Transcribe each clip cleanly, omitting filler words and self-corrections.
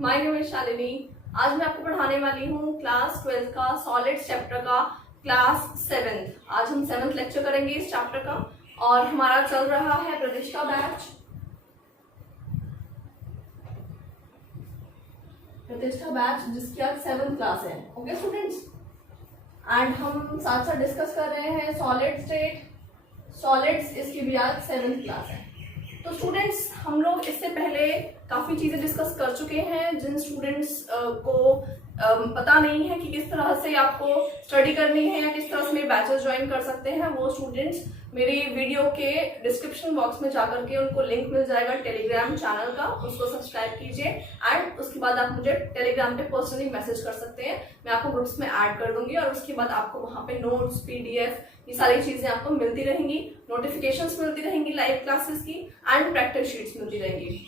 My name is Shalini. आज मैं आपको पढ़ाने वाली हूँ क्लास 12 का सॉलिड्स चैप्टर का क्लास 7th। आज हम 7th लेक्चर करेंगे इस चैप्टर का और हमारा चल रहा है प्रतिष्ठा बैच। प्रतिष्ठा बैच जिसकी आज 7th क्लास है। ओके स्टूडेंट्स, एंड हम साथ साथ डिस्कस कर रहे हैं सॉलिड स्टेट सॉलिड्स, इसकी भी आज 7th क्लास है। तो स्टूडेंट्स, हम लोग इससे पहले काफ़ी चीज़ें डिस्कस कर चुके हैं। जिन स्टूडेंट्स को पता नहीं है कि किस तरह से आपको स्टडी करनी है या किस तरह से मेरे बैचेस ज्वाइन कर सकते हैं, वो स्टूडेंट्स मेरी वीडियो के डिस्क्रिप्शन बॉक्स में जाकर के उनको लिंक मिल जाएगा टेलीग्राम चैनल का, उसको सब्सक्राइब कीजिए एंड उसके बाद आप मुझे टेलीग्राम पे पर्सनली मैसेज कर सकते हैं। मैं आपको ग्रुप्स में ऐड कर दूंगी और उसके बाद आपको वहाँ पे नोट्स, PDF, ये सारी चीजें आपको मिलती रहेंगी, नोटिफिकेशंस मिलती रहेंगी लाइव क्लासेस की एंड प्रैक्टिस शीट्स मिलती रहेंगी।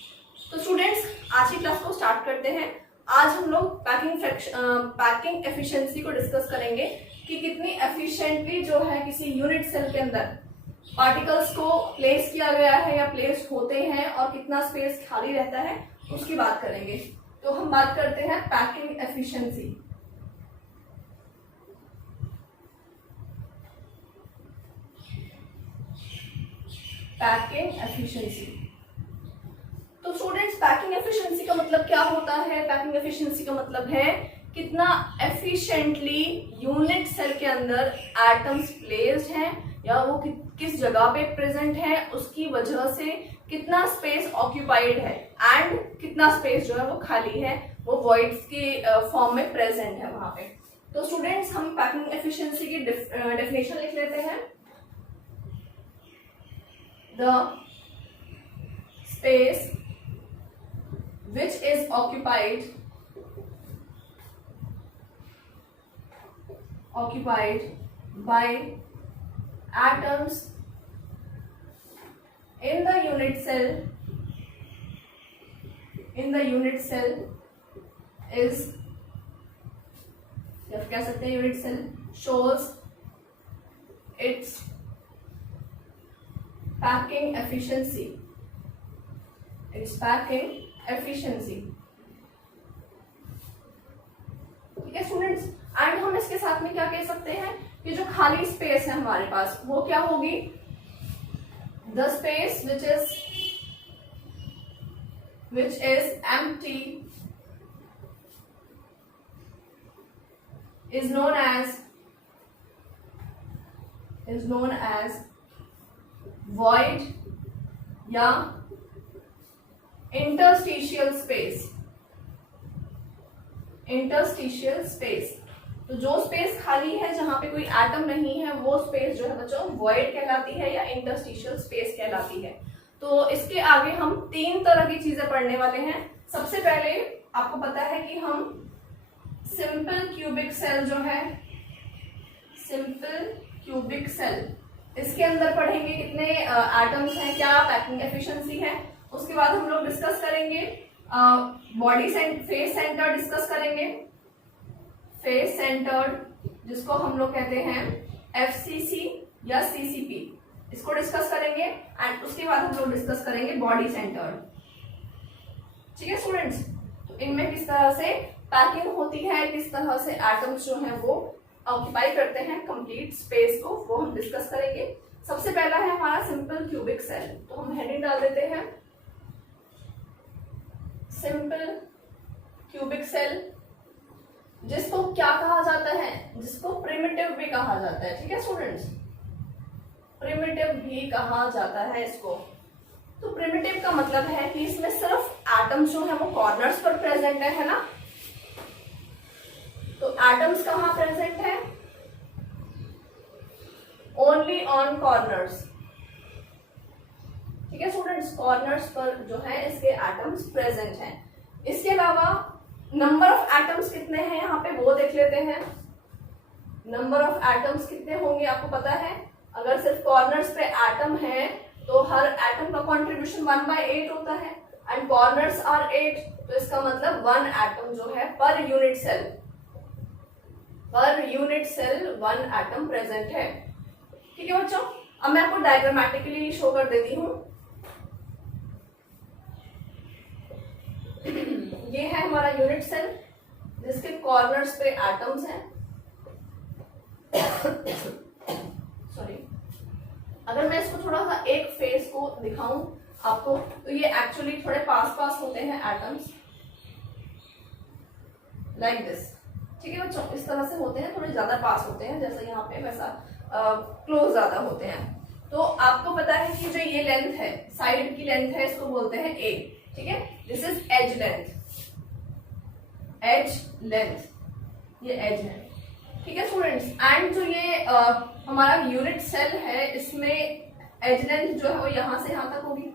तो स्टूडेंट्स, आज की क्लास को स्टार्ट करते हैं। आज हम लोग पैकिंग एफिशिएंसी को डिस्कस करेंगे कि कितनी एफिशिएंटली जो है किसी यूनिट सेल के अंदर पार्टिकल्स को प्लेस किया गया है या प्लेस होते हैं और कितना स्पेस खाली रहता है, उसकी बात करेंगे। तो हम बात करते हैं पैकिंग एफिशिएंसी। Packing efficiency. तो स्टूडेंट्स, पैकिंग एफिशिएंसी का मतलब क्या होता है? पैकिंग एफिशिएंसी का मतलब है कितना एफिशिएंटली यूनिट सेल के अंदर एटम्स प्लेस्ड हैं या वो किस जगह पे प्रेजेंट है, उसकी वजह से कितना स्पेस ऑक्यूपाइड है एंड कितना स्पेस जो है वो खाली है, वो वॉइड्स के फॉर्म में प्रेजेंट है वहां पे। तो स्टूडेंट्स, हम पैकिंग एफिशिएंसी की डेफिनेशन लिख लेते हैं। The space which is occupied by atoms in the unit cell is, या कह सकते हैं unit cell shows its packing efficiency. Its packing efficiency. ठीक है स्टूडेंट्स, एंड हम इसके साथ में क्या कह सकते हैं कि जो खाली स्पेस है हमारे पास वो क्या होगी? The space which is empty is known as void या इंटरस्टिशियल स्पेस। तो जो स्पेस खाली है जहां पे कोई एटम नहीं है, वो स्पेस जो है बच्चों वॉइड कहलाती है या इंटरस्टिशियल स्पेस कहलाती है। तो इसके आगे हम 3 तरह की चीजें पढ़ने वाले हैं। सबसे पहले आपको पता है कि हम सिंपल क्यूबिक सेल जो है, सिंपल क्यूबिक सेल, इसके अंदर पढ़ेंगे कितने एटम्स हैं, क्या पैकिंग एफिशिएंसी है। उसके बाद हम लोग डिस्कस करेंगे फेस सेंटर डिस्कस करेंगे, फेस सेंटर्ड, जिसको हम लोग कहते हैं FCC या CCP, इसको डिस्कस करेंगे एंड उसके बाद हम लोग डिस्कस करेंगे बॉडी सेंटर्ड। ठीक है स्टूडेंट्स, तो इनमें किस तरह से पैकिंग होती है, किस तरह से एटम्स जो हैं वो ऑक्यूपाई करते हैं कंप्लीट स्पेस को, वो हम डिस्कस करेंगे। सबसे पहला है हमारा सिंपल क्यूबिक सेल। तो हम हेडिंग डाल देते हैं सिंपल क्यूबिक सेल, जिसको क्या कहा जाता है? जिसको प्रिमिटिव भी कहा जाता है। ठीक है स्टूडेंट्स, प्रिमिटिव भी कहा जाता है इसको। तो प्रिमिटिव का मतलब है कि इसमें सिर्फ एटम्स जो है वो कॉर्नर्स पर प्रेजेंट है ना। तो एटम्स कहाँ प्रेजेंट है? Only on corners. ठीक है स्टूडेंट्स, कॉर्नर्स पर जो है इसके एटम्स प्रेजेंट हैं। इसके अलावा नंबर ऑफ एटम्स कितने हैं यहाँ पे वो देख लेते हैं। नंबर ऑफ एटम्स कितने होंगे आपको पता है? अगर सिर्फ कॉर्नर्स पे एटम है तो हर एटम का कॉन्ट्रीब्यूशन 1/8 होता है एंड कॉर्नर्स आर 8, तो इसका मतलब 1 एटम जो है per unit cell 1 atom present है। ठीक है बच्चों, अब मैं आपको डायग्रामेटिकली शो कर देती हूँ। ये है हमारा यूनिट सेल जिसके कॉर्नर्स पे एटम्स हैं। सॉरी, अगर मैं इसको थोड़ा सा एक फेस को दिखाऊं आपको, तो ये एक्चुअली थोड़े पास पास होते हैं एटम्स, लाइक दिस। ठीक है बच्चों, इस तरह से होते हैं, थोड़े ज्यादा पास होते हैं, जैसा यहाँ पे वैसा क्लोज ज्यादा होते हैं। तो आपको पता है कि जो ये लेंथ है, साइड की लेंथ है, इसको बोलते हैं ए। ठीक है, this is edge length, edge length, ये एज है। ठीक है स्टूडेंट्स, एंड जो ये हमारा यूनिट सेल है, इसमें एज लेंथ जो है वो यहाँ से यहाँ तक होगी।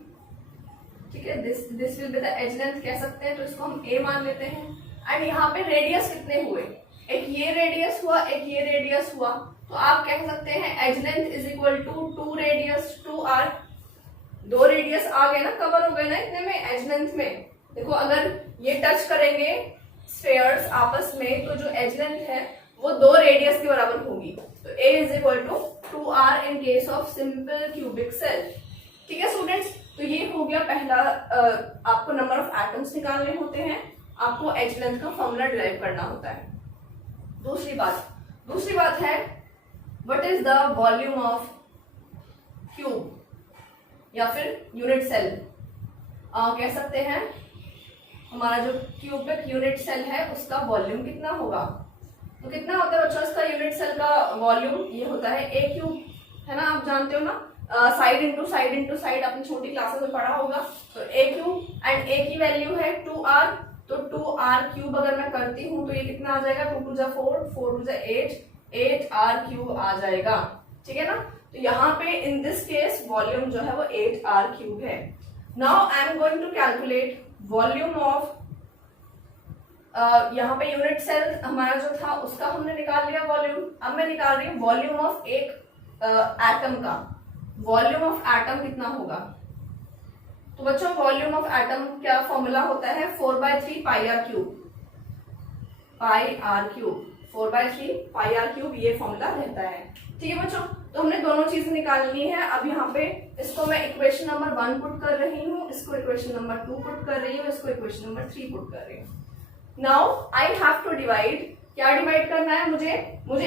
ठीक है, this will be the edge length कह सकते हैं, तो इसको हम ए मान लेते हैं। एंड यहाँ पे रेडियस कितने हुए, एक ये रेडियस हुआ, एक ये रेडियस हुआ, तो आप कह सकते हैं edge length is equal to 2 radius 2 r. 2 radius आ गए ना, कवर हो गए ना इतने में, एज लेंथ में। देखो अगर ये टच करेंगे स्फेयर्स आपस में, तो जो एज लेंथ है वो 2 रेडियस के बराबर होगी। तो a is equal to 2r in case of simple cubic cell. ठीक है स्टूडेंट्स, तो ये हो गया पहला, आपको नंबर ऑफ एटम्स निकालने होते हैं, आपको एज लेंथ का फॉर्मूला डिराइव करना होता है। दूसरी बात है what is the volume of cube या फिर यूनिट सेल। कह सकते हैं हमारा जो क्यूबिक यूनिट सेल है उसका वॉल्यूम कितना होगा। तो कितना होता है बच्चों इसका यूनिट सेल का वॉल्यूम, ये होता है ए क्यूब, है ना, आप जानते हो ना, साइड इंटू साइड आपने छोटी क्लासेस में पढ़ा होगा। तो ए क्यूब, एंड ए की वैल्यू है 2r, तो 2r क्यूब अगर मैं करती हूँ तो ये कितना आ जाएगा, 2 2 4, 4 2 8, 8r क्यूब आ जाएगा। ठीक है ना, तो यहाँ पे इन दिस केस वॉल्यूम जो है वो 8r क्यूब है। Now I am going to calculate volume of, यहाँ पे यूनिट सेल हमारा जो था उसका हमने निकाल लिया वॉल्यूम। अब मैं निकाल रही हूँ वॉल्यूम ऑफ एक एटम का। वॉल्यूम ऑफ एटम कितना होगा, तो बच्चों वॉल्यूम ऑफ एटम क्या फॉर्मूला होता है, 4/3 pi r cube, 4/3 pi r cube, ये फॉर्मूला रहता है। ठीक है बच्चों, तो हमने दोनों चीजें निकालनी है। अब यहाँ पे इसको मैं इक्वेशन नंबर 1 पुट कर रही हूँ, इसको इक्वेशन नंबर 2 पुट कर रही हूँ, इसको इक्वेशन नंबर 3 पुट कर रही हूँ। Now I have to divide, क्या डिवाइड करना है मुझे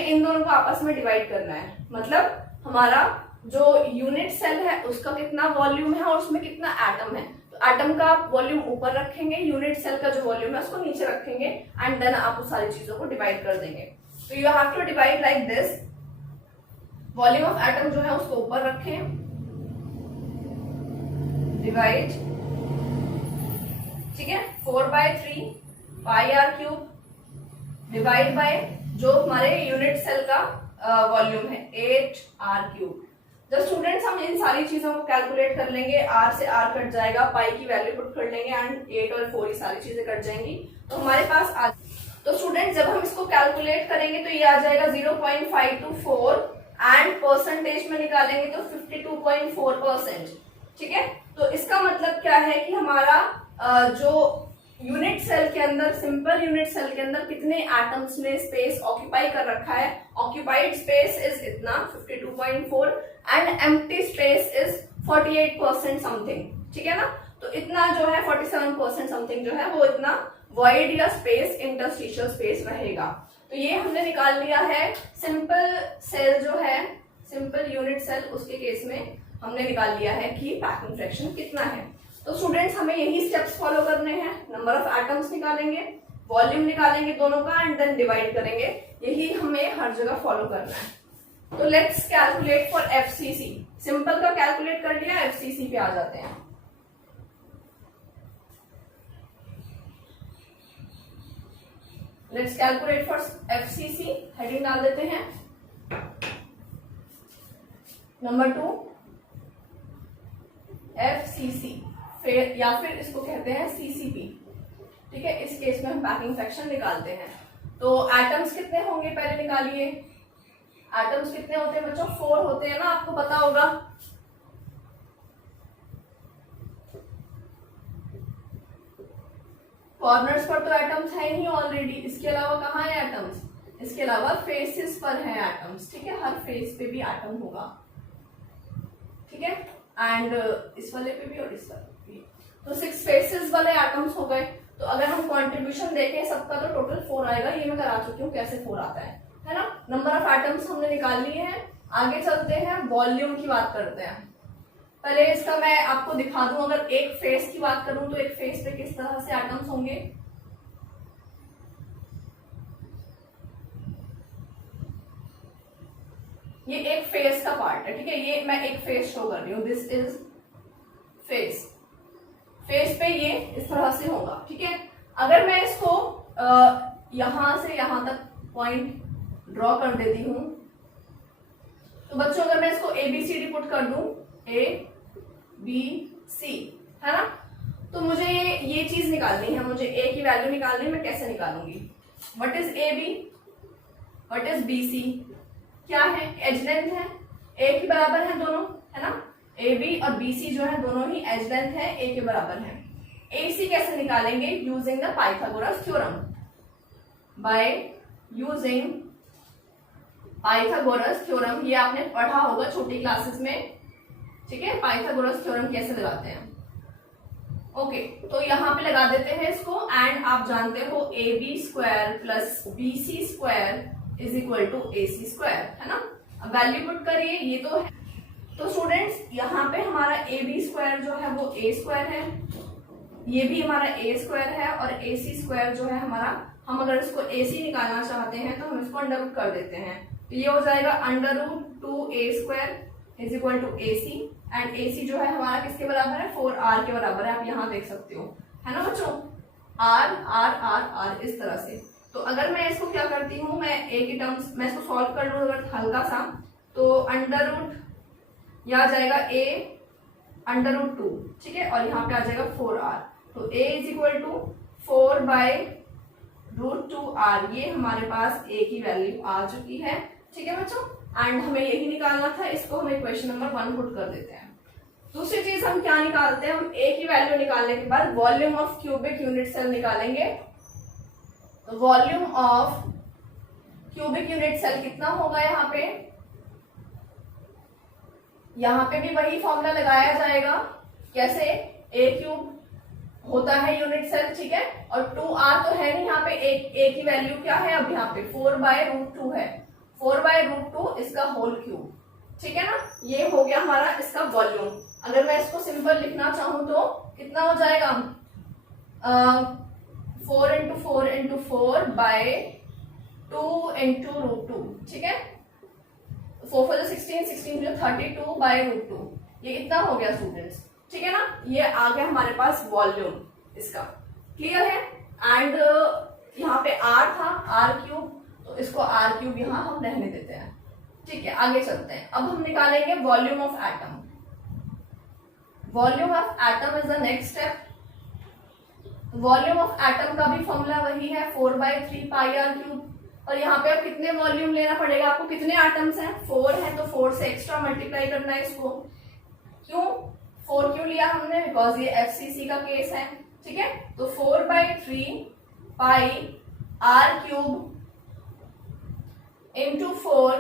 इन दोनों को आपस में डिवाइड करना है। मतलब हमारा जो यूनिट सेल है उसका कितना वॉल्यूम है और उसमें कितना एटम है। तो एटम का आप वॉल्यूम ऊपर रखेंगे, यूनिट सेल का जो वॉल्यूम है उसको नीचे रखेंगे, एंड देन आप उस सारी चीजों को डिवाइड कर देंगे। तो you have to divide like this, volume of atom जो है उसको ऊपर रखें, डिवाइड, ठीक है, 4/3 pi r cube divide by जो हमारे यूनिट सेल का वॉल्यूम है 8r क्यूब। जब स्टूडेंट्स हम इन सारी चीजों को कैलकुलेट कर लेंगे, r से r कट जाएगा, पाई की वैल्यू पुट कर लेंगे, एंड 8 और 4 ये सारी चीजें कट जाएंगी, तो हमारे पास आ, तो स्टूडेंट्स जब हम इसको कैलकुलेट करेंगे तो ये आ जाएगा 0.524, एंड परसेंटेज में निकालेंगे तो 52.4%। ठीक है, तो इसका मतलब क्या है कि हमारा जो यूनिट सेल के अंदर, सिंपल यूनिट सेल के अंदर कितने एटम्स ने स्पेस ऑक्यूपाई कर रखा है, ऑक्यूपाइड स्पेस इज इतना 52.4 and empty space is 48% something. ठीक है ना, तो इतना जो है 47% समथिंग जो है वो इतना वॉइड या स्पेस, इंटरस्टिशियल स्पेस रहेगा। तो ये हमने निकाल लिया है सिंपल सेल जो है, सिंपल यूनिट सेल, उसके केस में हमने निकाल लिया है कि पैकिंग फ्रैक्शन कितना है। तो स्टूडेंट्स हमें यही स्टेप्स फॉलो करने हैं, नंबर ऑफ एटम्स निकालेंगे, वॉल्यूम निकालेंगे दोनों का, एंड देन डिवाइड करेंगे, यही हमें हर जगह फॉलो करना है। तो let's calculate for FCC. Simple का कैलकुलेट कर लिया, एफसीसी पे आ जाते हैं। Let's calculate for FCC, heading डाल देते हैं नंबर 2 एफसीसी, फिर या फिर इसको कहते हैं सीसीपी। ठीक है, इस केस में हम पैकिंग फ्रैक्शन निकालते हैं। तो एटम्स कितने होंगे पहले निकालिए। एटम्स कितने होते हैं बच्चों, 4 होते हैं ना, आपको पता होगा। कॉर्नर्स पर तो एटम्स है ही ऑलरेडी, इसके अलावा कहाँ है एटम्स, इसके अलावा फेसेस पर है एटम्स। ठीक है, हर फेस पे भी एटम होगा। ठीक है, एंड इस वाले पे भी और इस वाले पे भी। तो 6 फेसेस वाले एटम्स हो गए। तो अगर हम कंट्रीब्यूशन देखें सबका तो टोटल 4 आएगा। ये मैं करा चुकी हूँ कैसे 4 आता है ना। नंबर ऑफ एटम्स हमने निकाल लिए हैं। आगे चलते हैं, वॉल्यूम की बात करते हैं। पहले इसका मैं आपको दिखा दूं, अगर एक फेस की बात करूं तो एक फेस पे किस तरह से एटम्स होंगे। ये एक फेस का पार्ट है, ठीक है। ये मैं एक फेस शो कर रही हूँ, दिस इज फेस। फेस पे ये इस तरह से होगा, ठीक है। अगर मैं इसको यहां से यहां तक पॉइंट ड्रॉ कर देती हूं, तो बच्चों अगर मैं इसको ABCD पुट कर दूं, ABC, है ना, तो मुझे ये चीज निकालनी है, मुझे A की वैल्यू निकालनी है। मैं कैसे निकालूंगी? What is AB, what is BC? क्या है? एज लेंथ है, A के बराबर है दोनों, है ना। AB और BC जो है दोनों ही एज लेंथ है, A के बराबर है। AC कैसे निकालेंगे? Using the Pythagoras theorem. By using Pythagoras theorem, ये आपने पढ़ा होगा छोटी क्लासेस में, ठीक है। पाइथागोरस थ्योरम कैसे लगाते हैं, ओके। तो यहाँ पे लगा देते हैं इसको, एंड आप जानते हो AB square plus BC square is equal to AC square, है ना। अब वैल्यू पुट करिए, ये तो है। तो स्टूडेंट्स यहाँ पे हमारा AB स्क्वायर जो है वो A स्क्वायर है, ये भी हमारा A स्क्वायर है, और AC स्क्वायर जो है हमारा, हम अगर इसको AC निकालना चाहते हैं तो हम इसको अंडर रूट कर देते हैं। तो ये हो जाएगा under root 2A square is equal to AC, and AC जो है हमारा किसके बराबर है? 4R के बराबर है। आप यहाँ देख सकते हो, है ना बच्चों, R R R R इस तरह से। तो अगर मैं इसको क्या करती हूँ, मैं A की टर्म्स मैं इसको सॉल्व कर लूँ अगर हल्का सा, तो अंडर रूट यह आ जाएगा A अंडर रूट 2, ठीक है, और यहाँ पे आ जाएगा 4R। तो A is equal to 4 by root 2R, ये हमारे पास A की वैल्यू आ चुकी है, ठीक है बच्चों। एंड हमें यही निकालना था, इसको हम इक्वेशन नंबर 1 पुट कर देते हैं। दूसरी चीज हम क्या निकालते हैं, हम A की वैल्यू निकालने के बाद volume of cubic unit cell निकालेंगे। तो volume of cubic unit cell कितना होगा यहाँ पे? यहाँ पे भी वही फॉर्मूला लगाया जाएगा, कैसे? A क्यूब होता है यूनिट सेल, ठीक है, और 2R तो है नहीं यहाँ पे। A की वैल्यू क्या है अब यहाँ पे? 4 बाय रूट 2 है, 4 बाय रूट 2 इसका होल क्यूब, ठीक है ना। ये हो गया हमारा इसका वॉल्यूम। अगर मैं इसको सिंपल लिखना चाहूं तो कितना हो जाएगा? 4 into 4 into 4 by 2 into root 2, ठीक है। 4 4 16, 16 32 बाय रूट 2, ये इतना हो गया स्टूडेंट्स, ठीक है ना। ये आ गया हमारे पास वॉल्यूम इसका, क्लियर है। एंड यहाँ पे R था, R क्यूब, तो इसको R क्यूब यहाँ हम रहने देते हैं, ठीक है। आगे चलते हैं, अब हम निकालेंगे volume of atom. Volume of atom is the next step. Volume of atom का भी फॉर्मूला वही है, 4 बाय 3 पाई R क्यूब। और यहाँ पे अब कितने वॉल्यूम लेना पड़ेगा आपको? कितने एटम्स हैं? 4 है, तो 4 से एक्स्ट्रा मल्टीप्लाई करना है इसको। क्यों 4 क्यों लिया हमने? बिकॉज ये FCC का केस है, ठीक है। तो 4 by 3 pi R cube into 4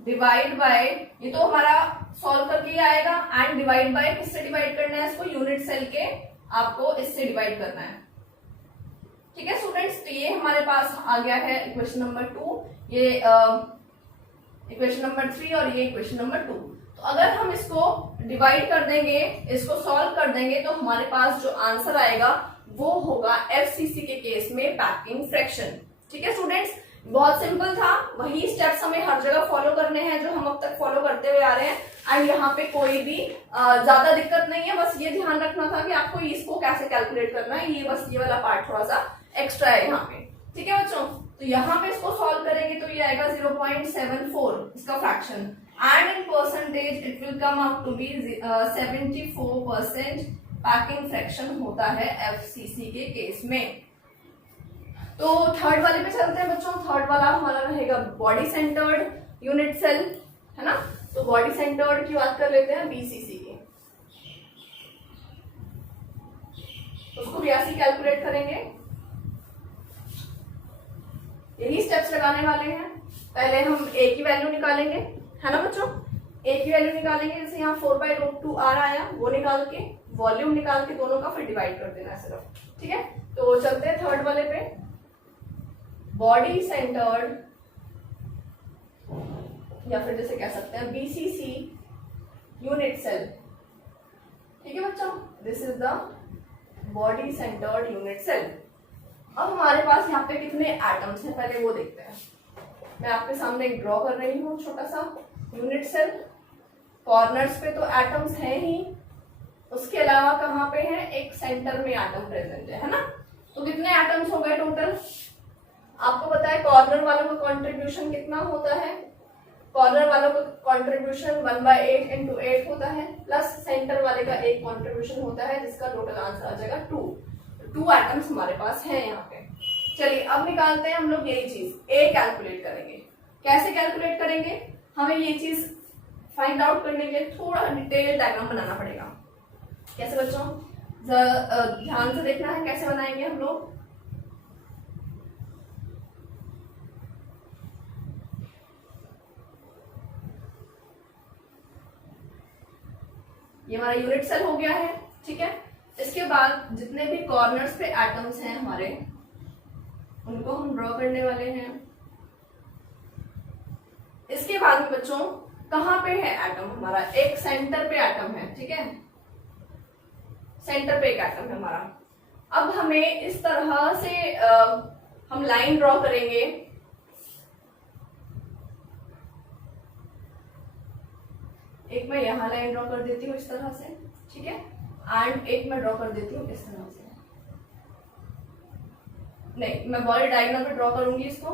divide by, ये तो हमारा सॉल्व करके आएगा, एंड डिवाइड बाय किससे डिवाइड करना है इसको? यूनिट सेल के, आपको इससे डिवाइड करना है, ठीक है स्टूडेंट्स। तो ये हमारे पास आ गया है इक्वेशन नंबर 2, ये इक्वेशन नंबर 3 और ये इक्वेशन नंबर 2। तो अगर हम इसको डिवाइड कर देंगे, इसको सॉल्व कर देंगे, तो हमारे पास जो आंसर आएगा वो होगा FCC के केस में पैकिंग फ्रैक्शन, ठीक है स्टूडेंट्स। बहुत सिंपल था, वही स्टेप्स हमें हर जगह फॉलो करने हैं जो हम अब तक फॉलो करते हुए आ रहे हैं, एंड यहाँ पे कोई भी ज्यादा दिक्कत नहीं है। बस ये ध्यान रखना था कि आपको इसको कैसे कैलकुलेट करना है, ये बस ये वाला पार्ट थोड़ा सा एक्स्ट्रा है यहाँ पे, ठीक है बच्चों। तो यहाँ पे इसको सॉल्व करेंगे तो ये आएगा 0.74 इसका fraction, and in percentage it will come out to be 74% packing fraction होता है FCC के केस में। तो थर्ड वाले पे चलते हैं बच्चों। थर्ड वाला हमारा रहेगा बॉडी सेंटर्ड यूनिट सेल, है ना। तो बॉडी सेंटर्ड की बात कर लेते हैं BCC की, उसको भी ऐसे कैलकुलेट करेंगे, यही स्टेप्स लगाने वाले हैं। पहले हम A की वैल्यू निकालेंगे, है ना बच्चों। A की वैल्यू निकालेंगे, जैसे यहाँ 4 बाय रूट 2R आया, वो निकाल के वॉल्यूम निकाल के दोनों का फिर डिवाइड कर देना है सिर्फ, ठीक है। तो चलते हैं थर्ड वाले पे, बॉडी सेंटर्ड, या फिर जैसे कह सकते हैं BCC यूनिट सेल। ठीक है बच्चों, this is the body centred unit cell. अब हमारे पास यहाँ पे कितने एटम्स हैं पहले वो देखते हैं। मैं आपके सामने एक ड्रॉ कर रही हूँ छोटा सा यूनिट सेल। कॉर्नर्स पे तो एटम्स हैं ही, उसके अलावा कहाँ पे है, एक सेंटर में एटम प्रेजेंट है ना। तो कितने एटम्स हो गए टोटल, आपको पता है कॉर्नर वालों का कंट्रीब्यूशन कितना होता है, कॉर्नर वालों का कंट्रीब्यूशन 1/8 × 8 होता है, प्लस सेंटर वाले का एक कंट्रीब्यूशन होता है जिसका टोटल आंसर आ जाएगा 2। 2 एटम्स हमारे पास हैं यहाँ पे। चलिए अब निकालते हैं हम लोग यही चीज, ए कैलकुलेट करेंगे। कैसे कैलकुलेट करेंगे, हमें ये चीज फाइंड आउट करने के लिए थोड़ा डिटेल डायग्राम बनाना पड़ेगा। कैसे बच्चों, ध्यान से देखना है कैसे बनाएंगे हम लोग। ये हमारा यूनिट सेल हो गया है, ठीक है। इसके बाद जितने भी कॉर्नर्स पे एटम्स हैं हमारे, उनको हम ड्रॉ करने वाले हैं। इसके बाद में बच्चों कहाँ पे है एटम हमारा, एक सेंटर पे एटम है, ठीक है, सेंटर पे एक एटम है हमारा। अब हमें इस तरह से हम लाइन ड्रॉ करेंगे। एक मैं यहां लाइन ड्रॉ कर देती हूँ इस तरह से, ठीक है, एंड एक मैं ड्रॉ कर देती हूँ इस तरह से। नहीं, मैं बॉडी डायगोनल पे ड्रॉ करूंगी इसको,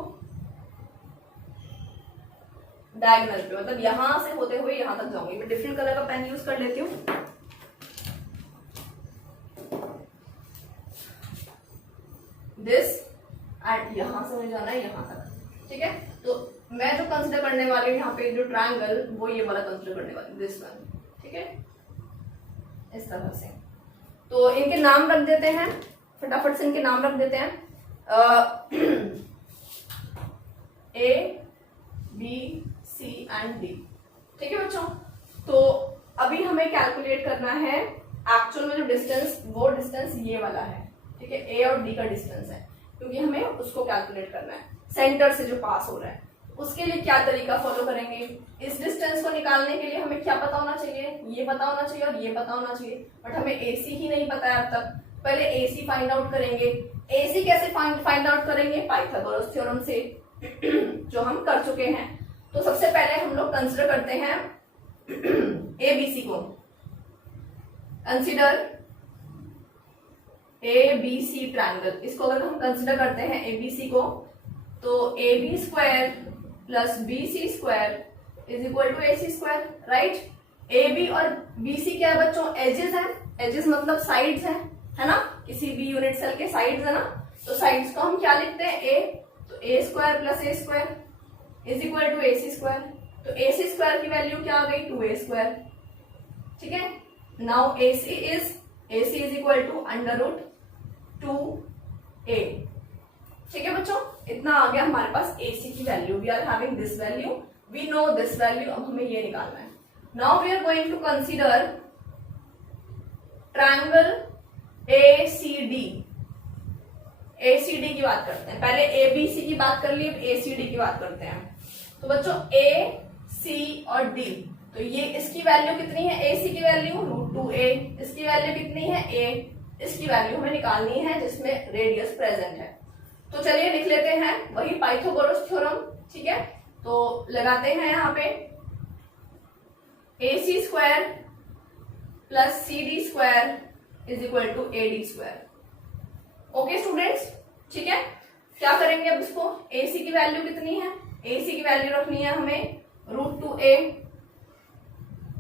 डायगोनल पे, मतलब यहां से होते हुए यहां तक जाऊंगी। मैं डिफरेंट कलर का पेन यूज कर लेती हूँ। दिस एंड यहां से मुझे जाना है यहां तक, ठीक है। तो मैं जो कंसिडर करने वाली हूँ यहाँ पे जो ट्रायंगल, वो ये वाला कंसिडर करने वाली, दिस वन, ठीक है, इस तरह से। तो इनके नाम रख देते हैं, फटाफट से इनके नाम रख देते हैं। A, B, C and D, ठीक है बच्चों। तो अभी हमें कैलकुलेट करना है एक्चुअल में जो डिस्टेंस, वो डिस्टेंस ये वाला है, ठीक है, A और D का डिस्टेंस है, क्योंकि हमें उसको कैलकुलेट करना है सेंटर से जो पास हो रहा है। उसके लिए क्या तरीका फॉलो करेंगे, इस डिस्टेंस को निकालने के लिए हमें क्या पता होना चाहिए, ये पता होना चाहिए और ये पता होना चाहिए, बट हमें AC ही नहीं पता है अब तक। पहले AC फाइंड आउट करेंगे। AC कैसे फाइंड आउट करेंगे, पाइथागोरस थ्योरम से, जो हम कर चुके हैं। तो सबसे पहले हम लोग कंसिडर करते हैं ABC को। कंसिडर ABC ट्रायंगल, इसको अगर हम कंसिडर करते हैं ABC को, तो AB square plus BC square is equal to AC square, right. AB और BC क्या है बच्चों, एजेस हैं, एजेस मतलब साइड्स हैं, है ना, किसी भी यूनिट सेल के साइड्स है ना। तो साइड्स को हम क्या लिखते हैं, A, तो A square plus A square is equal to AC square. तो AC स्क्वायर की वैल्यू क्या आ गई, 2A स्क्वायर, ठीक है। Now AC is equal to √2A, ठीक है बच्चों। इतना आ गया हमारे पास AC की value. We are having this value, we know this value. अब हमें ये निकालना है। Now we are going to consider triangle ACD। ACD की बात करते हैं, पहले ABC की बात कर ली, अब ACD की बात करते हैं। तो बच्चों A, C और D, तो ये इसकी वैल्यू कितनी है, AC की वैल्यू √2A, इसकी वैल्यू कितनी है A, इसकी वैल्यू हमें निकालनी है जिसमें रेडियस प्रेजेंट है। तो चलिए लिख लेते हैं वही पाइथागोरस थ्योरम, ठीक है। तो लगाते हैं यहाँ पे AC square plus CD square is equal to AD square. Okay students, ठीक है। क्या करेंगे अब इसको, AC की वैल्यू कितनी है, AC की वैल्यू रखनी है हमें √2A,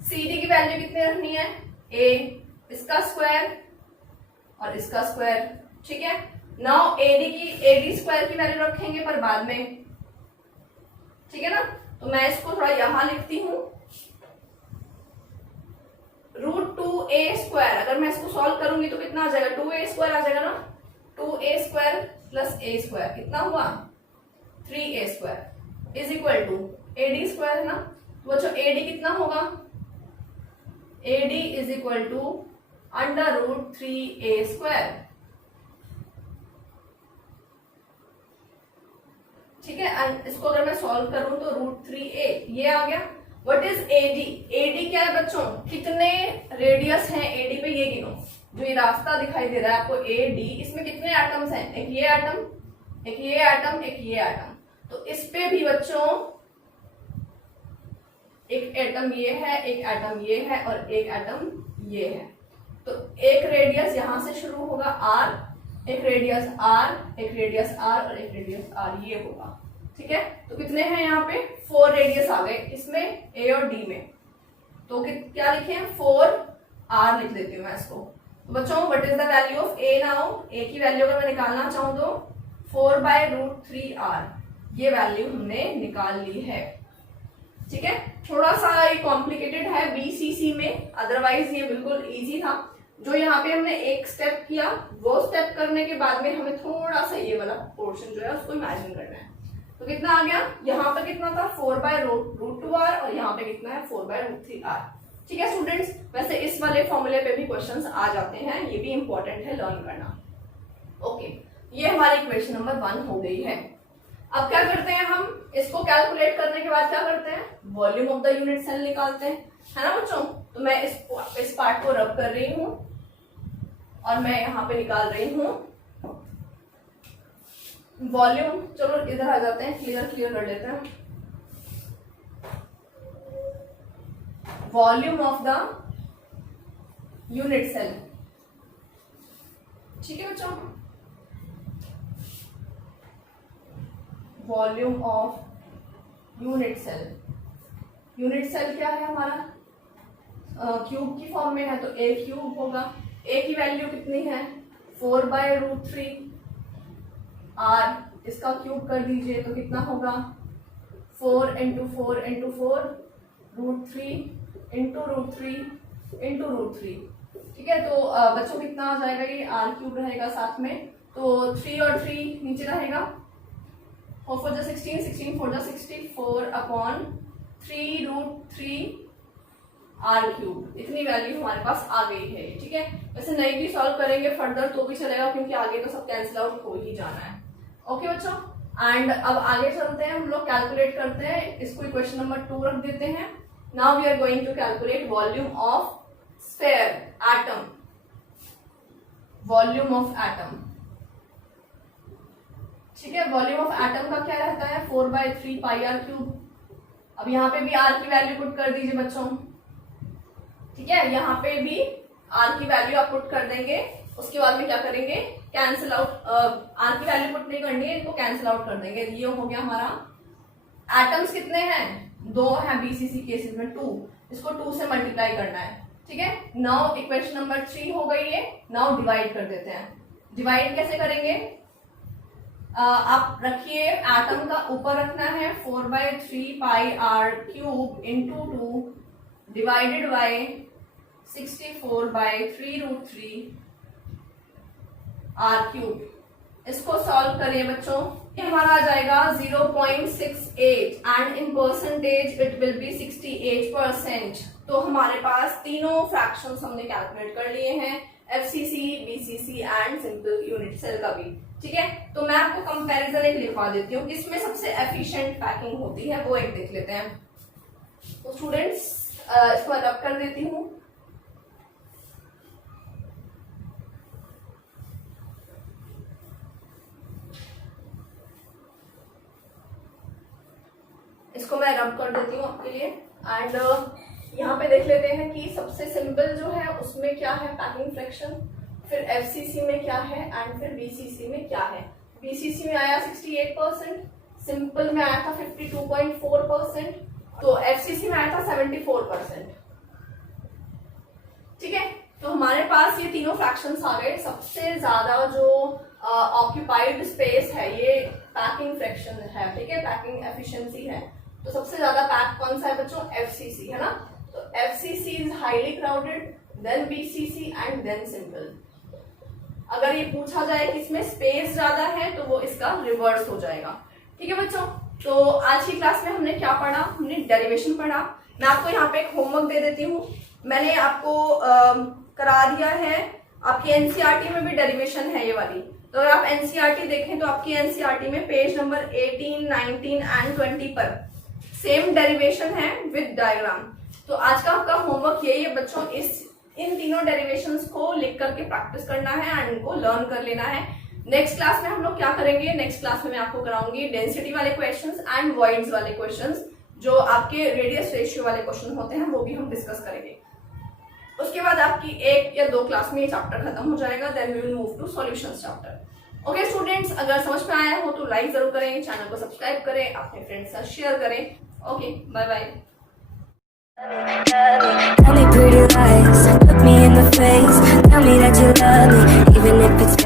CD की वैल्यू कितनी रखनी है A, इसका स्क्वायर और इसका स्क्वायर, ठीक है। नाउ AD स्क्वायर की वैल्यू रखेंगे पर बाद में, ठीक है ना। तो मैं इसको थोड़ा यहां लिखती हूं, √2A स्क्वायर। अगर मैं इसको सॉल्व करूंगी तो कितना आ जाएगा, 2A स्क्वायर आ जाएगा ना। 2A square plus A square कितना हुआ, 3A square is equal to AD square है ना। तो बच्चों AD कितना होगा, AD is equal to √3A square. ठीक है। एंड इसको अगर मैं सॉल्व करूं तो √3a ये आ गया। What is AD? AD क्या है बच्चों? कितने रेडियस हैं AD पे ये गिनो। जो ये रास्ता दिखाई दे रहा है आपको AD, इसमें कितने एटम्स हैं? एक ये एटम, एक ये एटम, एक ये एटम। तो इस पे भी बच्चों एक एटम ये है, एक एटम ये है और एक एटम ये है। तो एक रेडियस यहां से शुरू होगा R, एक रेडियस R, एक रेडियस R और एक रेडियस R ये होगा। ठीक है, तो कितने हैं यहाँ पे? 4 रेडियस आ गए इसमें A और D में। तो क्या लिखे हैं? 4R लिख देती हूँ मैं इसको। तो बच्चों what is the value of A now? A की वैल्यू अगर मैं निकालना चाहूँ तो 4/√3R ये वैल्यू हमने निकाल ली है। ठीक है, थोड़ा सा ये कॉम्प्लिकेटेड है BCC में, अदरवाइज ये बिल्कुल इजी था। जो यहाँ पे हमने एक स्टेप किया, वो स्टेप करने के बाद में हमें थोड़ा सा ये वाला पोर्शन जो है उसको इमेजिन करना है। तो कितना आ गया? यहाँ पे कितना था? 4/√2R और यहाँ पे कितना है? 4/√3R। ठीक है स्टूडेंट्स, वैसे इस वाले फॉर्मूले पे भी क्वेश्चंस आ जाते हैं, ये भी इंपॉर्टेंट है लर्न करना। ओके, ये हमारी इक्वेशन नंबर 1 हो गई है। अब क्या करते हैं हम? इसको कैलकुलेट करने के बाद क्या करते हैं? Volume of the unit cell निकालते हैं, है ना बच्चों? तो मैं इस पार्ट को रब कर रही हूं और मैं यहाँ पे निकाल रही हूं वॉल्यूम। चलो इधर आ जाते हैं, क्लियर कर लेते हैं। Volume of the unit cell. ठीक है बच्चों, volume of unit cell. Unit cell क्या है हमारा? क्यूब की फॉर्म में है तो A क्यूब होगा। A की वैल्यू कितनी है? 4/√3R। इसका क्यूब कर दीजिए तो कितना होगा? 4 × 4 × 4 √3 × √3 × √3। ठीक है, तो बच्चों कितना आ जाएगा? ये R क्यूब रहेगा साथ में, तो 3 और 3 नीचे रहेगा। 4 × 4 = 16, 16 × 4 = 64/3√3 R क्यूब। इतनी वैल्यू हमारे पास आ गई है। ठीक है, वैसे नहीं भी सॉल्व करेंगे फर्दर तो भी चलेगा, क्योंकि आगे तो सब कैंसिल आउट हो ही जाना है। ओके बच्चों, एंड अब आगे चलते हैं, हम लोग कैलकुलेट करते हैं। इसको इक्वेशन नंबर 2 रख देते हैं। Now we are going to calculate volume of sphere atom. Volume of atom, ठीक है, वॉल्यूम ऑफ एटम का क्या रहता है? 4/3πr³। अब यहाँ पे भी R की वैल्यू पुट कर दीजिए बच्चों। ठीक है, यहाँ पे भी R की वैल्यू आप पुट कर देंगे। उसके बाद में क्या करेंगे? Cancel out. R की वैल्यू पुट नहीं करनी है, इनको कैंसिल आउट कर देंगे। ये हो गया हमारा। एटम्स कितने हैं? 2 हैं BCC केसेस में, 2। इसको 2 से मल्टीप्लाई करना है। ठीक है, नाउ इक्वेशन नंबर 3 हो गई है। नाउ डिवाइड कर देते हैं। डिवाइड कैसे करेंगे? आप रखिए, एटम का ऊपर रखना है 4/3πr³ × 2 डिवाइडेड बाय 64/3√3 R³। इसको सॉल्व करिए बच्चों, ये हमारा आ जाएगा 0.68 and in percentage it will be 68%। तो हमारे पास तीनों फ्रैक्शंस हमने कैलकुलेट कर लिए हैं, FCC, BCC and simple unit cell का भी। ठीक है, तो मैं आपको कंपैरिजन एक लिखवा देती हूँ, किसमें सबसे एफिशिएंट पैकिंग होती है वो एक देख लेते हैं। तो स्टूडेंट्स इसको रब कर देती हूँ। इसको मैं रब कर देती हूँ आपके लिए। एंड यहाँ पे देख लेते हैं कि सबसे सिंपल जो है उसमें क्या है पैकिंग फ्रैक्शन, फिर FCC में क्या है एंड फिर BCC में क्या है। BCC में आया 68%, सिंपल में आया था 52.4%, तो FCC में आया था 74%। ठीक है, तो हमारे पास ये तीनों फ्रैक्शंस आ गए। सबसे ज्यादा जो ऑक्यूपाइड स्पेस है ये पैकिंग फ्रैक्शन है। ठीक है, पैकिंग एफिशिएंसी है। तो सबसे ज्यादा पैक कौन सा है बच्चों? FCC, है ना। तो FCC is highly crowded, then BCC and then simple. अगर ये पूछा जाए कि इसमें स्पेस ज्यादा है तो वो इसका रिवर्स हो जाएगा। ठीक है बच्चों, तो आज की क्लास में हमने क्या पढ़ा? हमने डेरिवेशन पढ़ा। मैं आपको यहाँ पे एक होमवर्क दे देती हूँ। मैंने आपको करा दिया है, आपकी NCERT में भी डेरिवेशन है ये वाली। तो अगर आप एनसीईआरटी देखें तो आपकी एनसीईआरटी में पेज नंबर 18, 19 एंड 20 पर सेम डेरिवेशन है विद डायग्राम। तो आज का आपका होमवर्क यही है बच्चों, इन तीनों डेरिवेशंस को लिख करके प्रैक्टिस करना है एंड इनको लर्न कर लेना है। नेक्स्ट क्लास में हम लोग क्या करेंगे, नेक्स्ट क्लास में मैं आपको कराऊंगी डेंसिटी वाले क्वेश्चंस एंड वॉइड्स वाले क्वेश्चंस, जो आपके रेडियस रेशियो वाले क्वेश्चन होते हैं वो भी हम डिस्कस करेंगे। उसके बाद आपकी 1 या 2 क्लास में ये चैप्टर खत्म हो जाएगा, then we will move to solutions chapter. Okay students, अगर समझ में आया हो तो लाइक जरूर करें, चैनल को सब्सक्राइब करें, अपने फ्रेंड्स के साथ शेयर करें। Okay, bye bye. Tell me pretty lies, look me in the face, tell me that you love me, even if it's